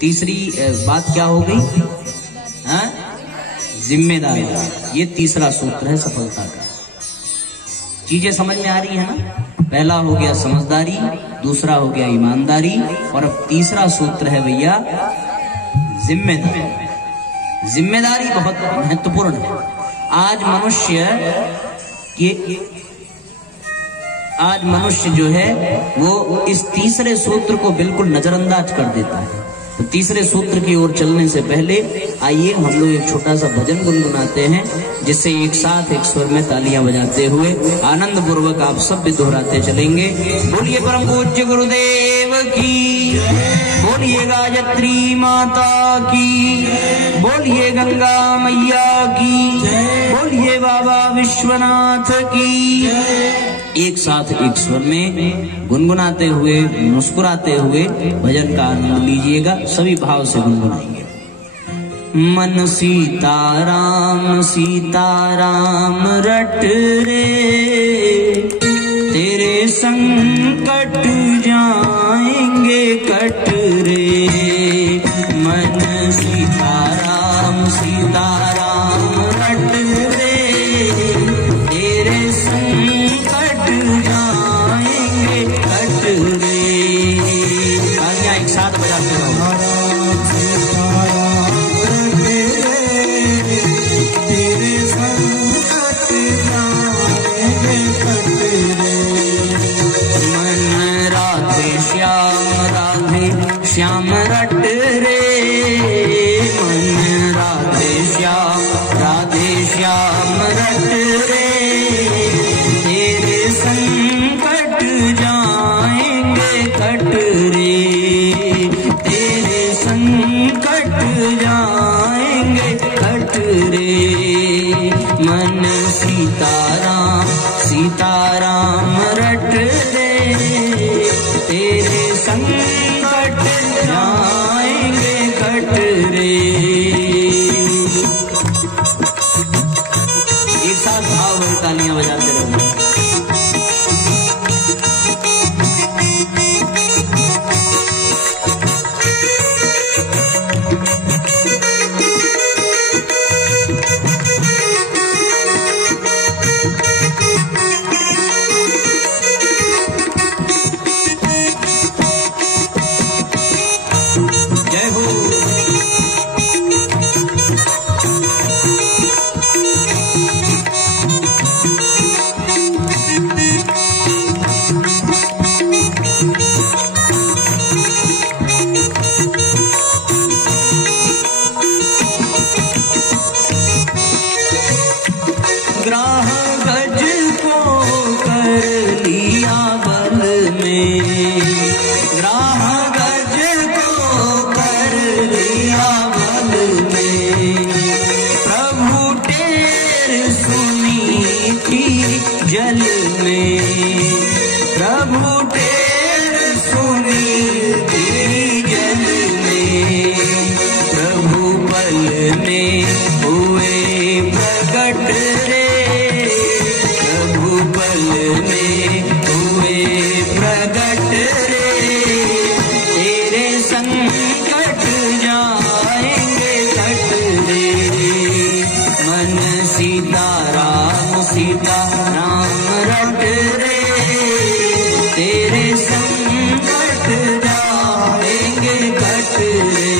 तीसरी बात क्या हो गई? हाँ, जिम्मेदारी। ये तीसरा सूत्र है सफलता का। चीजें समझ में आ रही है ना? पहला हो गया समझदारी, दूसरा हो गया ईमानदारी, और अब तीसरा सूत्र है भैया जिम्मेदारी। जिम्मेदारी बहुत महत्वपूर्ण है। आज मनुष्य जो है वो इस तीसरे सूत्र को बिल्कुल नजरअंदाज कर देता है। तो तीसरे सूत्र की ओर चलने से पहले आइए हम लोग एक छोटा सा भजन गुनगुनाते हैं, जिससे एक साथ एक स्वर में तालियां बजाते हुए आनंद पूर्वक आप सब भी दोहराते चलेंगे। बोलिए परम पूज्य गुरुदेव की, बोलिए गायत्री माता की, बोलिए गंगा मैया की, बोलिए बाबा विश्वनाथ की। एक साथ एक स्वर में गुनगुनाते हुए, मुस्कुराते हुए भजन का आनंद लीजिएगा। सभी भाव से गुनगुनाइए। मन सीताराम सीताराम रट रे, तेरे संकट जाएंगे कट रे। मन सीताराम सीताराम रट रे, तेरे संकट जाएंगे कट रे। तालियां एक साथ बजाते रहो। श्याम रट रे, मन राधे श्याम रट रे, तेरे संकट जाएंगे कट रे, तेरे संकट जाएंगे कट रे। मन सीताराम सीताराम रट रे, तेरे संकट जाएंगे कट रे। एक साथ भाव भरी तालियां बजाते रहो। जल में प्रभु टेर सुनी थी, जल में प्रभु पल में हुए प्रकट रे, प्रभु पल में हुए प्रकट रे। तेरे संकट जाएंगे कट रे, मन सीताराम सीताराम रट रे, तेरे संकट जाएंगे कट रे,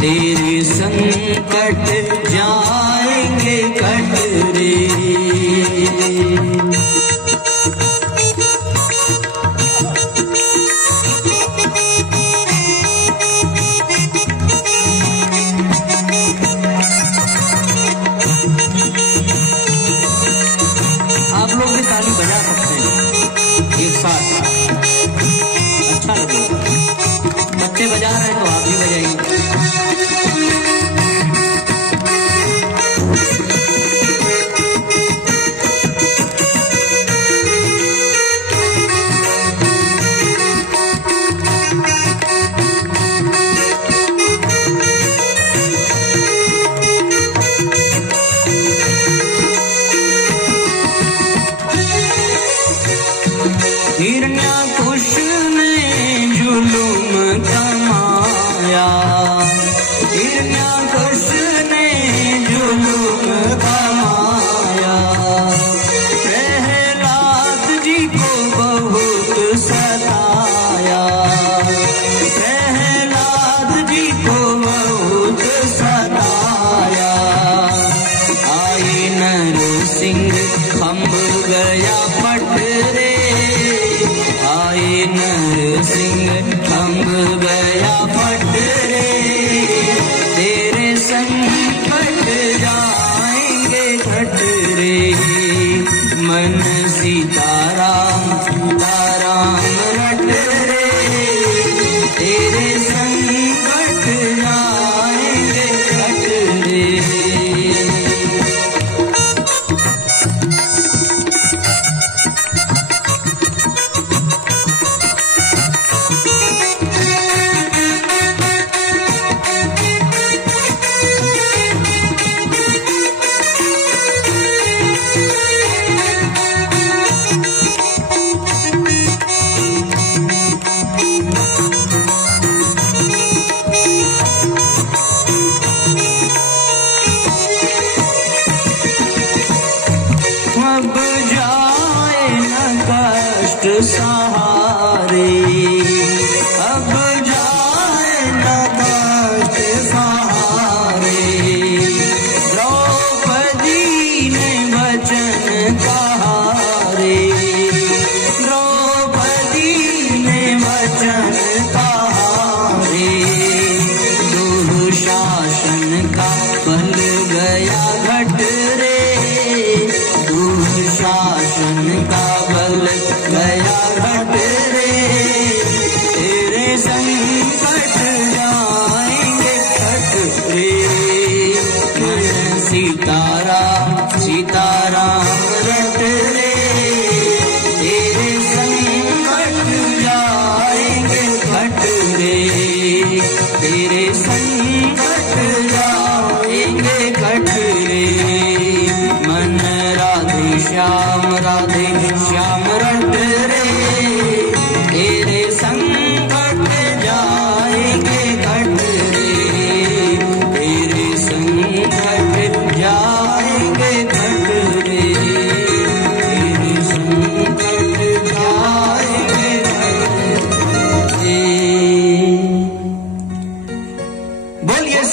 तेरे संकट जाएंगे कट रे। आप लोग भी ताली बजा सकते हैं एक साथ, अच्छा लगेगा। बच्चे बजा रहे हैं तो आप भी बजाइए। हिरण्यकुश ने जुलूम कमाए,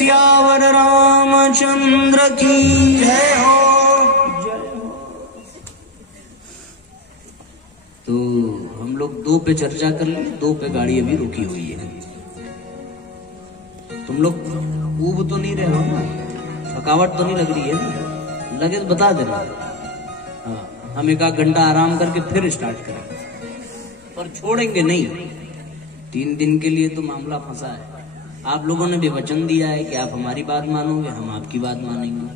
सियावर रामचंद्र की जय हो। तो हम लोग 2 पे चर्चा कर लिए, 2 पे गाड़ी अभी रुकी हुई है। तुम लोग ऊब तो नहीं रहे हो ना, थकावट तो नहीं लग रही है ना? लगे तो बता देना। हाँ, हम 1 घंटा आराम करके फिर स्टार्ट करेंगे, पर छोड़ेंगे नहीं। 3 दिन के लिए तो मामला फंसा है। आप लोगों ने भी वचन दिया है कि आप हमारी बात मानोगे, हम आपकी बात मानेंगे।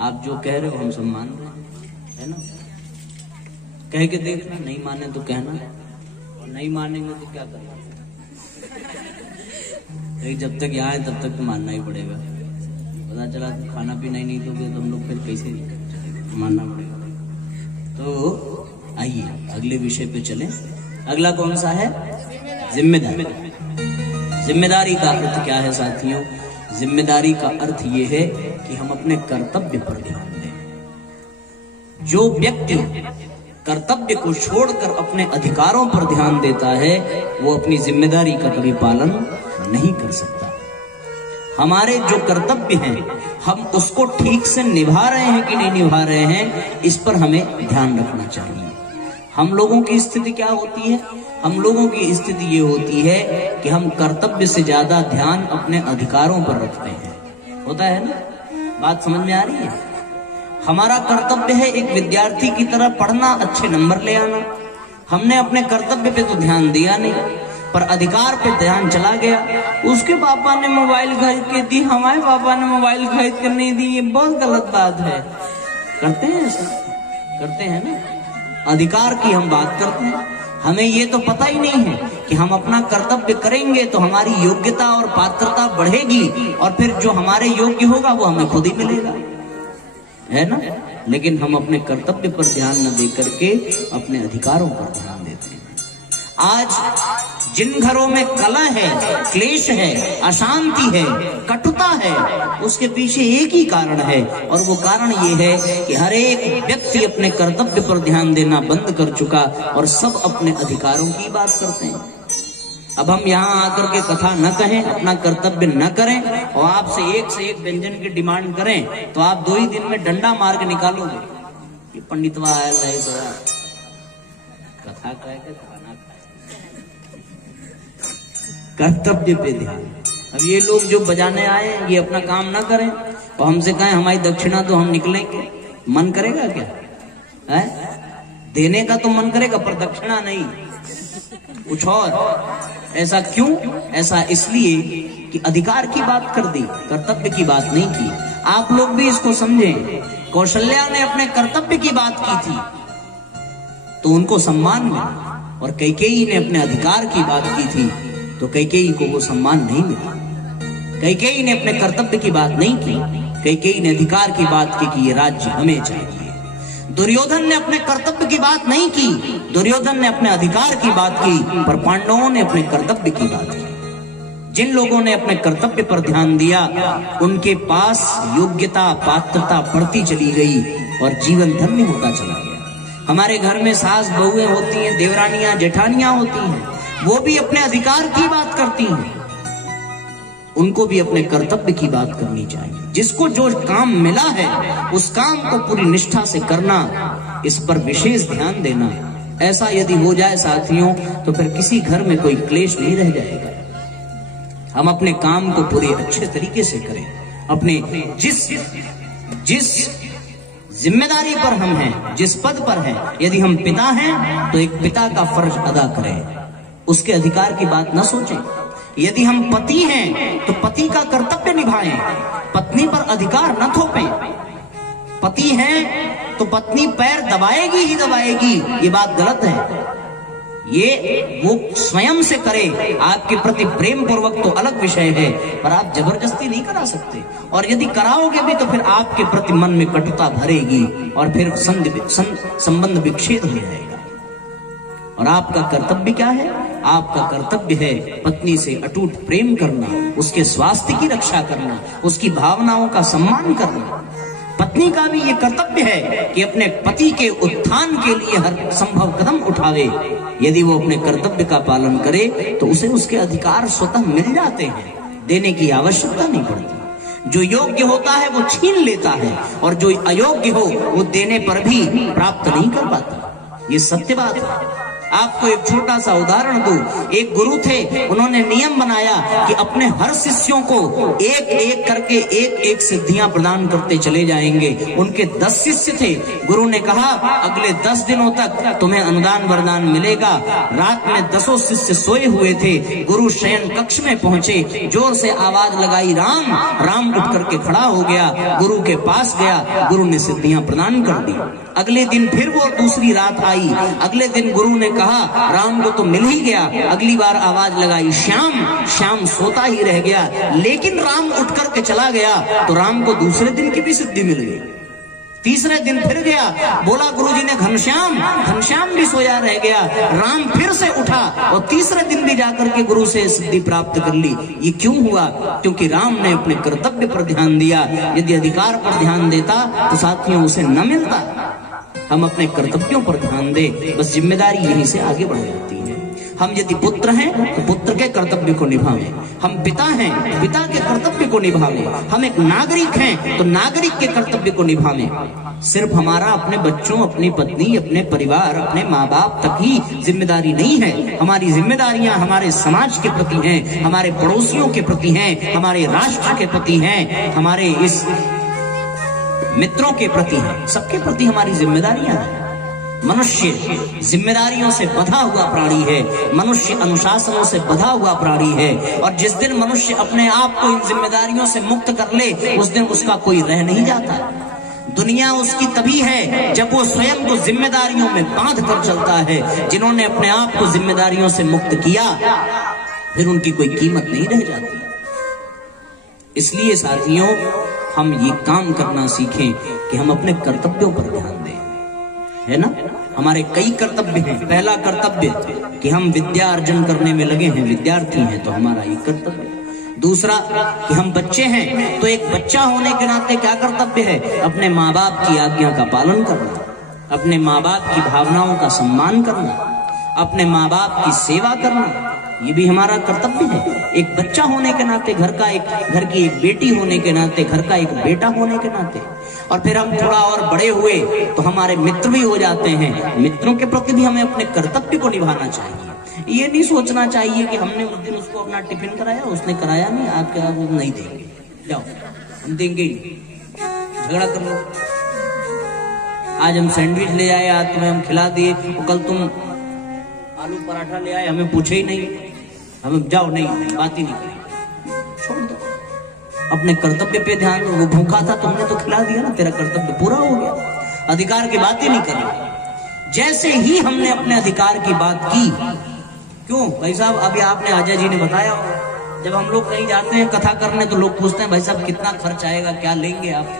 आप जो कह रहे हो हम सब मान रहे हैं, है ना? कह के देखना, नहीं माने तो कहना, और नहीं मानेंगे तो क्या करना। जब तक यहाँ है तब तक तो मानना ही पड़ेगा। पता चला तो खाना पीना ही नहीं दोगे तो हम लोग फिर कैसे मानना पड़ेगा। तो आइए अगले विषय पे चलें। अगला कौन सा है? जिम्मेदारी। जिम्मेदारी का अर्थ क्या है साथियों? जिम्मेदारी का अर्थ ये है कि हम अपने कर्तव्य पर ध्यान दें। जो व्यक्ति कर्तव्य को छोड़कर अपने अधिकारों पर ध्यान देता है वो अपनी जिम्मेदारी का कभी पालन नहीं कर सकता। हमारे जो कर्तव्य हैं हम उसको ठीक से निभा रहे हैं कि नहीं निभा रहे हैं, इस पर हमें ध्यान रखना चाहिए। हम लोगों की स्थिति क्या होती है? हम लोगों की स्थिति ये होती है कि हम कर्तव्य से ज्यादा ध्यान अपने अधिकारों पर रखते हैं। होता है ना? बात समझ में आ रही है? हमारा कर्तव्य है एक विद्यार्थी की तरह पढ़ना, अच्छे नंबर ले आना। हमने अपने कर्तव्य पे तो ध्यान दिया नहीं, पर अधिकार पे ध्यान चला गया। उसके पापा ने मोबाइल खरीद के दी, हमारे पापा ने मोबाइल खरीद कर नहीं दी, ये बहुत गलत बात है। करते हैं ऐसा? करते हैं ना? अधिकार की हम बात करते हैं, हमें ये तो पता ही नहीं है कि हम अपना कर्तव्य करेंगे तो हमारी योग्यता और पात्रता बढ़ेगी, और फिर जो हमारे योग्य होगा वो हमें खुद ही मिलेगा, है ना? लेकिन हम अपने कर्तव्य पर ध्यान न दे करके अपने अधिकारों पर ध्यान देते हैं। आज जिन घरों में कलह है, क्लेश है, अशांति है, कटुता है, उसके पीछे एक ही कारण है, और वो कारण ये है कि हर एक व्यक्ति अपने कर्तव्य पर ध्यान देना बंद कर चुका और सब अपने अधिकारों की बात करते हैं। अब हम यहाँ आकर के कथा न कहें, अपना कर्तव्य न करें और आपसे एक से एक व्यंजन की डिमांड करें तो आप 2 ही दिन में डंडा मार के निकालोगे। ये पंडितवा आया है तो कथा कहे के खाना खाए। कर्तव्य पे ध्यान। अब ये लोग जो बजाने आए ये अपना काम ना करें और हमसे कहें हमारी दक्षिणा तो हम निकलेंगे, मन करेगा क्या? है देने का तो मन करेगा पर दक्षिणा नहीं, कुछ और। ऐसा क्यों? ऐसा इसलिए कि अधिकार की बात कर दी, कर्तव्य की बात नहीं की। आप लोग भी इसको समझें। कौशल्या ने अपने कर्तव्य की बात की थी तो उनको सम्मान मिला, और कैकेयी ने अपने अधिकार की बात की थी तो कैकेयी को वो सम्मान नहीं मिला। कैकेयी ने अपने कर्तव्य की बात नहीं की, कैकेयी ने अधिकार की बात की कि ये राज्य हमें चाहिए। दुर्योधन ने अपने कर्तव्य की बात नहीं की, दुर्योधन ने अपने अधिकार की बात की, पर पांडवों ने अपने कर्तव्य की बात की। जिन लोगों ने अपने कर्तव्य पर ध्यान दिया उनके पास योग्यता पात्रता बढ़ती चली गई और जीवन धन्य होता चला गया। हमारे घर में सास बहुएं होती हैं, देवरानियां जेठानियां होती हैं, वो भी अपने अधिकार की बात करती हैं। उनको भी अपने कर्तव्य की बात करनी चाहिए। जिसको जो काम मिला है उस काम को पूरी निष्ठा से करना, इस पर विशेष ध्यान देना। ऐसा यदि हो जाए साथियों तो फिर किसी घर में कोई क्लेश नहीं रह जाएगा। हम अपने काम को पूरे अच्छे तरीके से करें। अपने जिस जिम्मेदारी पर हम हैं, जिस पद पर हैं, यदि हम पिता हैं तो एक पिता का फर्ज अदा करें, उसके अधिकार की बात न सोचें। यदि हम पति हैं तो पति का कर्तव्य निभाएं, पत्नी पर अधिकार न थोपें। पति हैं तो पत्नी पैर दबाएगी ही दबाएगी, ये बात गलत है। ये वो स्वयं से करे, आपके प्रति प्रेम पूर्वक तो अलग विषय है, पर आप जबरदस्ती नहीं करा सकते। और यदि कराओगे भी तो फिर आपके प्रति मन में कटुता भरेगी और फिर संबंध विच्छेद हो जाएगा। और आपका कर्तव्य क्या है? आपका कर्तव्य है पत्नी से अटूट प्रेम करना, उसके स्वास्थ्य की रक्षा करना, उसकी भावनाओं का सम्मान करना। पत्नी का भी ये कर्तव्य है कि अपने पति के उत्थान के लिए हर संभव कदम उठावे। यदि वो अपने कर्तव्य का पालन करे तो उसे उसके अधिकार स्वतः मिल जाते हैं, देने की आवश्यकता नहीं पड़ती। जो योग्य होता है वो छीन लेता है, और जो अयोग्य हो वो देने पर भी प्राप्त नहीं कर पाता। ये सत्य बात है। आपको एक छोटा सा उदाहरण दूं। एक गुरु थे, उन्होंने नियम बनाया कि अपने हर शिष्यों को एक एक करके एक एक सिद्धियां प्रदान करते चले जाएंगे। उनके 10 शिष्य थे। गुरु ने कहा अगले 10 दिनों तक तुम्हें अनुदान वरदान मिलेगा। रात में 10 शिष्य सोए हुए थे। गुरु शयन कक्ष में पहुंचे, जोर से आवाज लगाई, राम। राम उठ करके खड़ा हो गया, गुरु के पास गया, गुरु ने सिद्धियां प्रदान कर दी। अगले दिन फिर वो दूसरी रात आई। अगले दिन गुरु ने कहा राम को तो मिल ही गया। अगली बार आवाज लगाई, श्याम। श्याम सोता ही रह गया, लेकिन राम उठ करके चला गया तो राम को दूसरे दिन की भी सिद्धि मिल गई। तीसरे दिन फिर गया, बोला गुरुजी ने घनश्याम। घनश्याम भी सोया रह गया। राम फिर से उठा और तीसरे दिन भी जाकर के गुरु से सिद्धि प्राप्त कर ली। ये क्यों हुआ? क्योंकि राम ने अपने कर्तव्य पर ध्यान दिया। यदि अधिकार पर ध्यान देता तो साथियों उसे न मिलता। हम अपने कर्तव्यों पर ध्यान दें, बस जिम्मेदारी यहीं से आगे बढ़ जाती है। हम यदि पुत्र हैं तो पुत्र के कर्तव्य को निभावें। हम पिता हैं, पिता के कर्तव्य को निभावें। हम एक नागरिक हैं तो नागरिक के कर्तव्य को निभावें। सिर्फ हमारा अपने बच्चों, अपनी पत्नी, अपने परिवार, अपने माँ बाप तक ही जिम्मेदारी नहीं है। हमारी जिम्मेदारियां हमारे समाज के प्रति हैं, हमारे पड़ोसियों के प्रति हैं, हमारे राष्ट्र के प्रति हैं, हमारे इस मित्रों के प्रति है। सबके प्रति हमारी जिम्मेदारियां हैं। मनुष्य जिम्मेदारियों से बंधा हुआ प्राणी है। मनुष्य अनुशासनों से बंधा हुआ प्राणी है। और जिस दिन मनुष्य अपने आप को इन जिम्मेदारियों से मुक्त कर ले, उस दिन उसका कोई रह नहीं जाता। दुनिया उसकी तभी है जब वो स्वयं को जिम्मेदारियों में बांध कर चलता है। जिन्होंने अपने आप को जिम्मेदारियों से मुक्त किया, फिर उनकी कोई कीमत नहीं रह जाती। इसलिए साथियों, हम ये काम करना सीखें कि हम अपने कर्तव्यों पर ध्यान दें, है ना। हमारे कई कर्तव्य हैं। पहला कर्तव्य कि हम विद्या अर्जन करने में लगे हैं, विद्यार्थी हैं तो हमारा ये कर्तव्य। दूसरा कि हम बच्चे हैं तो एक बच्चा होने के नाते क्या कर्तव्य है? अपने माँ बाप की आज्ञा का पालन करना, अपने माँ बाप की भावनाओं का सम्मान करना, अपने माँ बाप की सेवा करना, ये भी हमारा कर्तव्य है। एक बच्चा होने के नाते, घर की एक बेटी होने के नाते, घर का एक बेटा होने के नाते। और फिर हम थोड़ा और बड़े हुए तो हमारे मित्र भी हो जाते हैं। मित्रों के प्रति भी हमें अपने कर्तव्य को निभाना चाहिए। ये नहीं सोचना चाहिए कि हमने उस दिन उसको अपना टिफिन कराया, उसने कराया नहीं, आप क्या वो नहीं देंगे, जाओ हम देंगे, झगड़ा कर लो। आज हम सैंडविच ले आए, आज तुम्हें हम खिला दिए, कल तुम आलू पराठा ले आए, हमें पूछे ही नहीं, हमें जाओ नहीं, बात ही नहीं करी, छोड़ दो। अपने कर्तव्य पे ध्यान दो। वो भूखा था, तुमने तो खिला दिया ना, तेरा कर्तव्य पूरा हो गया। अधिकार की बात ही नहीं करी। जैसे ही हमने अपने अधिकार की बात की, क्यों भाई साहब, अभी आपने आजा जी ने बताया, जब हम लोग कहीं जाते हैं कथा करने तो लोग पूछते हैं भाई साहब कितना खर्च आएगा, क्या लेंगे आप।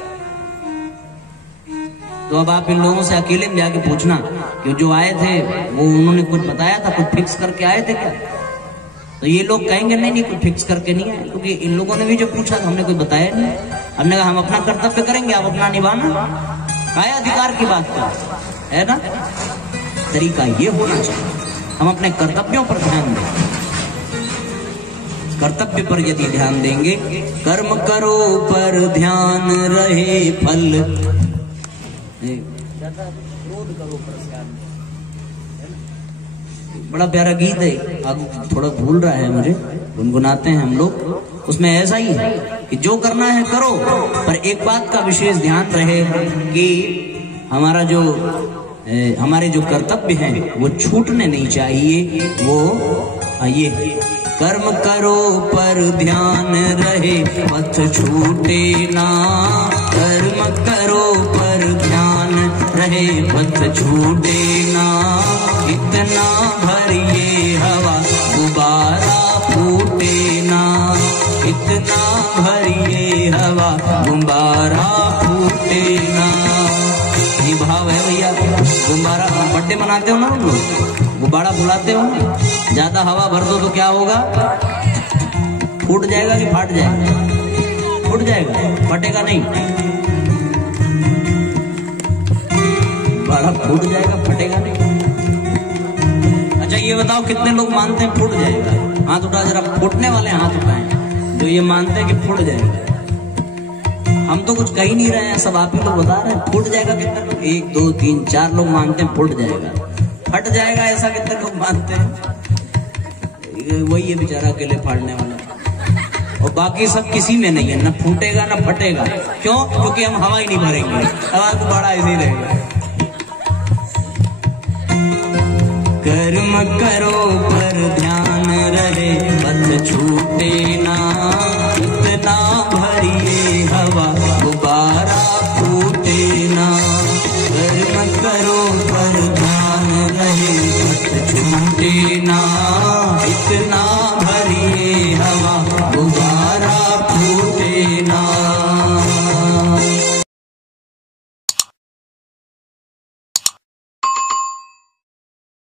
तो अब आप इन लोगों से अकेले में जाके पूछना कि जो आए थे वो उन्होंने कुछ बताया था, कुछ फिक्स करके आए थे क्या? तो ये लोग कहेंगे नहीं कुछ फिक्स करके नहीं आए, क्योंकि इन लोगों ने भी जो पूछा था हमने कुछ बताया नहीं। हमने कहा हम अपना कर्तव्य करेंगे, आप अपना निभाना। काय अधिकार की बात कर, है ना। तरीका ये होना चाहिए, हम अपने कर्तव्यों पर ध्यान दें। कर्तव्य पर यदि ध्यान देंगे, कर्म करो पर ध्यान रहे फल, क्रोध करो पर ध्यान। बड़ा प्यारा गीत है, अब थोड़ा भूल रहा है मुझे, गुनगुनाते हैं हम लोग। उसमें ऐसा ही है कि जो करना है करो, पर एक बात का विशेष ध्यान रहे कि हमारे जो कर्तव्य हैं वो छूटने नहीं चाहिए। वो ये कर्म करो पर ध्यान रहे पथ छूटे ना, कर्म करो पर ध्यान रहे पथ छूटे ना, इतना भरिए हवा गुब्बारा फूटे ना, इतना भरिए हवा गुब्बारा फूटे ना। ये भाव है भैया। गुब्बारा बर्थडे मनाते हो ना हम लोग, गुब्बारा बुलाते हो ना, ज्यादा हवा भर दो तो क्या होगा? फूट जाएगा कि फाट जाएगा? फूट जाएगा, फटेगा नहीं। गुब्बारा फूट जाएगा, फटेगा नहीं। अच्छा ये बताओ कितने लोग मानते हैं फूट जाएगा? हाथ उठा जरा, फूटने वाले हाथ उठाएं जो ये मानते हैं कि फूट जाएगा। हम तो कुछ कह ही नहीं रहे हैं, सब आप ही लोग बता रहे हैं। फूट जाएगा कितना लोग, 1 2 3 4 लोग मानते हैं फूट जाएगा, फट जाएगा ऐसा कितने लोग मानते हैं। वही है बेचारा अकेले फाड़ने वाला, और बाकी सब किसी में नहीं है, ना फूटेगा ना फटेगा। क्यों? क्योंकि हम हवा ही नहीं भरेंगे, हवा तो बड़ा ऐसे ही रहेगा। कर्म करो पर ध्यान रहे, पथ छूटे ना